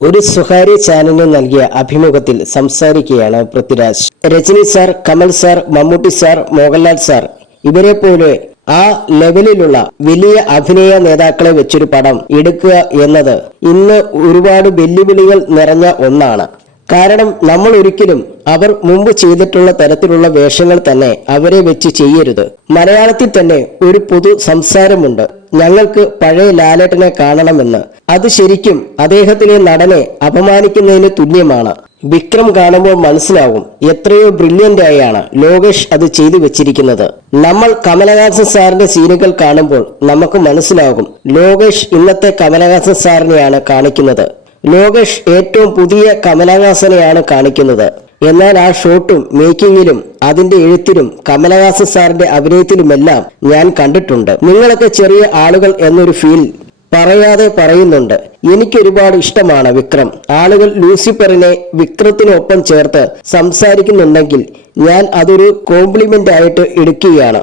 ഒരു സ്വകാര്യ ചാനലിന് നൽകിയ അഭിമുഖത്തിൽ സംസാരിക്കുകയാണ് Prithviraj. Rajini sir, Kamal sir, Mammootty sir, Mohanlal sir ഇവരെ പോലെ ആ ലെവലിലുള്ള വലിയ അഭിനയ നേതാക്കളെ വെച്ചൊരു പടം എടുക്കുക എന്നത് ഇന്ന് ഒരുപാട് വെല്ലുവിളികൾ നിറഞ്ഞ ഒന്നാണ്. കാരണം നമ്മൾ ഒരിക്കലും അവർ മുമ്പ് ചെയ്തിട്ടുള്ള തരത്തിലുള്ള വേഷങ്ങൾ തന്നെ അവരെ വെച്ച് ചെയ്യരുത്. മലയാളത്തിൽ തന്നെ ഒരു പൊതു സംസാരമുണ്ട്, ഞങ്ങൾക്ക് പഴയ ലാലേട്ടനെ കാണണമെന്ന്. അത് ശരിക്കും അദ്ദേഹത്തിലെ നടനെ അപമാനിക്കുന്നതിന് തുല്യമാണ്. വിക്രം കാണുമ്പോൾ മനസ്സിലാവും എത്രയോ ബ്രില്യന്റ് ആയാണ് ലോകേഷ് അത് ചെയ്തു വെച്ചിരിക്കുന്നത്. നമ്മൾ കമലഹാസൻ സാറിന്റെ സീനുകൾ കാണുമ്പോൾ നമുക്ക് മനസ്സിലാകും ലോകേഷ് ഇന്നത്തെ കമലഹാസൻ സാറിനെയാണ് കാണിക്കുന്നത്. ലോകേഷ് ഏറ്റവും പുതിയ കമലഹാസനെയാണ് കാണിക്കുന്നത്. എന്നാൽ ആ ഷോട്ടും മേക്കിങ്ങിലും അതിന്റെ എഴുത്തിലും കമലഹാസൻ സാറിന്റെ അഭിനയത്തിലുമെല്ലാം ഞാൻ കണ്ടിട്ടുണ്ട്. നിങ്ങളൊക്കെ ചെറിയ ആളുകൾ എന്നൊരു ഫീൽ പറയാതെ പറയുന്നുണ്ട്. എനിക്കൊരുപാട് ഇഷ്ടമാണ് വിക്രം. ആളുകൾ ലൂസിഫറിനെ വിക്രത്തിനൊപ്പം ചേർത്ത് സംസാരിക്കുന്നുണ്ടെങ്കിൽ ഞാൻ അതൊരു കോംപ്ലിമെന്റ് ആയിട്ട് എടുക്കുകയാണ്.